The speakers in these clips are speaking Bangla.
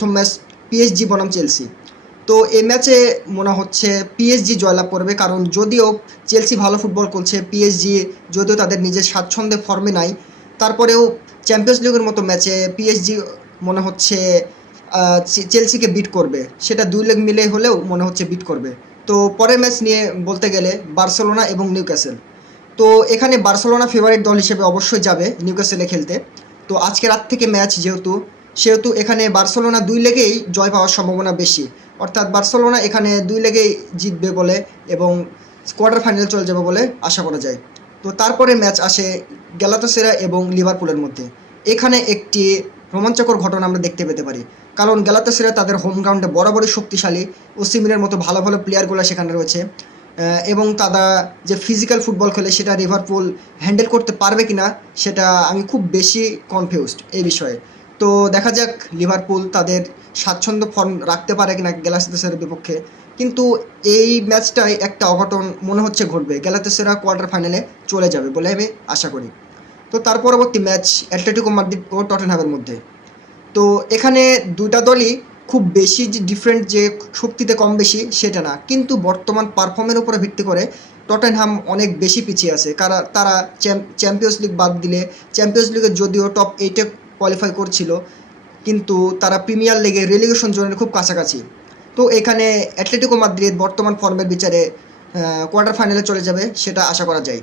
প্রথম ম্যাচ পিএসজি বনাম চেলসি। তো এই ম্যাচে মনে হচ্ছে পিএসজি জয়লাভ করবে, কারণ যদিও চেলসি ভালো ফুটবল করছে, পিএসজি যদিও তাদের নিজের স্বাচ্ছন্দ্যে ফর্মে নাই, তারপরেও চ্যাম্পিয়ন্স লিগের মতো ম্যাচে পিএসজি মনে হচ্ছে চেলসিকে বিট করবে। সেটা দুই লেগ মিলে হলেও মনে হচ্ছে বিট করবে। তো পরের ম্যাচ নিয়ে বলতে গেলে বার্সেলোনা এবং নিউক্যাসল। তো এখানে বার্সেলোনা ফেভারিট দল হিসেবে অবশ্যই যাবে নিউক্যাসলে খেলতে। তো আজকে রাত থেকে ম্যাচ সেহেতু এখানে বার্সেলোনা দুই লেগেই জয় পাওয়ার সম্ভাবনা বেশি। অর্থাৎ বার্সেলোনা এখানে দুই লেগেই জিতবে বলে এবং কোয়ার্টার ফাইনালে চলে যাবে বলে আশা করা যায়। তো তারপরে ম্যাচ আসে গ্যালাতাসারাই এবং লিভারপুলের মধ্যে। এখানে একটি রোমাঞ্চকর ঘটনা আমরা দেখতে পেতে পারি, কারণ গ্যালাতাসারাই তাদের হোম গ্রাউন্ডে বরাবরই শক্তিশালী। ওসিমিনের মতো ভালো ভালো প্লেয়ারগুলো সেখানে রয়েছে, এবং তারা যে ফিজিক্যাল ফুটবল খেলে সেটা লিভারপুল হ্যান্ডেল করতে পারবে কি না সেটা আমি খুব বেশি কনফিউজড এই বিষয়ে। তো দেখা যাক লিভারপুল তাদের স্বাচ্ছন্দ্য ফর্ম রাখতে পারে কিনা গ্যালাতাসারাইয়ের বিপক্ষে। কিন্তু এই ম্যাচটায় একটা অঘটন মনে হচ্ছে ঘটবে, গ্যালাতাসারাই কোয়ার্টার ফাইনালে চলে যাবে বলে আমি আশা করি। তো তার পরবর্তী ম্যাচ অ্যাটলেটিকো মাদ্রিদ ও টটেনহামের মধ্যে। তো এখানে দুইটা দলই খুব বেশি যে ডিফারেন্ট, যে শক্তিতে কম বেশি সেটা না, কিন্তু বর্তমান পারফর্মের উপরে ভিত্তি করে টটেনহাম অনেক বেশি পিছিয়ে আছে। কারণ তারা চ্যাম্পিয়ন্স লিগ বাদ দিলে, চ্যাম্পিয়ন্স লিগে যদিও টপ 8-এ কোয়ালিফাই করছিল, কিন্তু তারা প্রিমিয়ার লিগে রেলিগেশন জোনের খুব কাছাকাছি। তো এখানে অ্যাটলেটিকো মাদ্রিদ বর্তমান ফর্মের বিচারে কোয়ার্টার ফাইনালে চলে যাবে সেটা আশা করা যায়।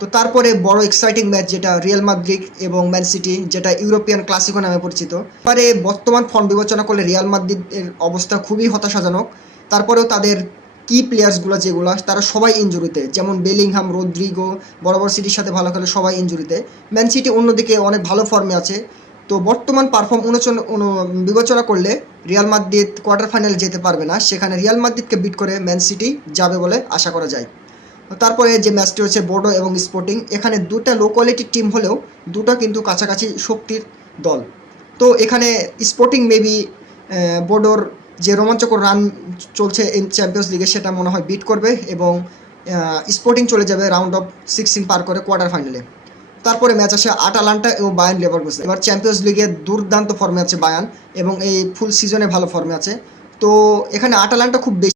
তো তারপরে বড় এক্সাইটিং ম্যাচ যেটা রিয়াল মাদ্রিদ এবং ম্যান সিটি, যেটা ইউরোপিয়ান ক্লাসিকো নামে পরিচিত। এবারে বর্তমান ফর্ম বিবেচনা করলে রিয়াল মাদ্রিদের অবস্থা খুবই হতাশাজনক। তারপরেও তাদের কি প্লেয়ার্সগুলো যেগুলো তারা সবাই ইনজুরিতে, যেমন বেলিংহাম, রদ্রিগো, বড় বড় সিটির সাথে ভালো খেলে সবাই ইনজুরিতে। ম্যান সিটি অন্যদিকে অনেক ভালো ফর্মে আছে। তো বর্তমান পারফর্ম বিবেচনা করলে রিয়াল মাদ্রিদ কোয়ার্টার ফাইনালে যেতে পারবে না, সেখানে রিয়াল মাদ্রিদকে বিট করে ম্যান সিটি যাবে বলে আশা করা যায়। তারপরে যে ম্যাচটি হচ্ছে বোর্ডো এবং স্পোর্টিং। এখানে দুটা লো কোয়ালিটির টিম হলেও দুটো কিন্তু কাছাকাছি শক্তির দল। তো এখানে স্পোর্টিং মেবি বোর্ডোর যে রোমাঞ্চকর রান চলছে এই চ্যাম্পিয়ন্স লিগে সেটা মনে হয় বিট করবে, এবং স্পোর্টিং চলে যাবে রাউন্ড অফ 16 পার করে কোয়ার্টার ফাইনালে। তারপরে ম্যাচ আসে আটালান্টা এবং বায়ার্ন লেভারকুসেন। এবার চ্যাম্পিয়ন্স লিগে দুর্দান্ত ফর্মে আছে বায়ার্ন, এবং এই ফুল সিজনে ভালো ফর্মে আছে। তো এখানে আটালান্টা খুব বেশি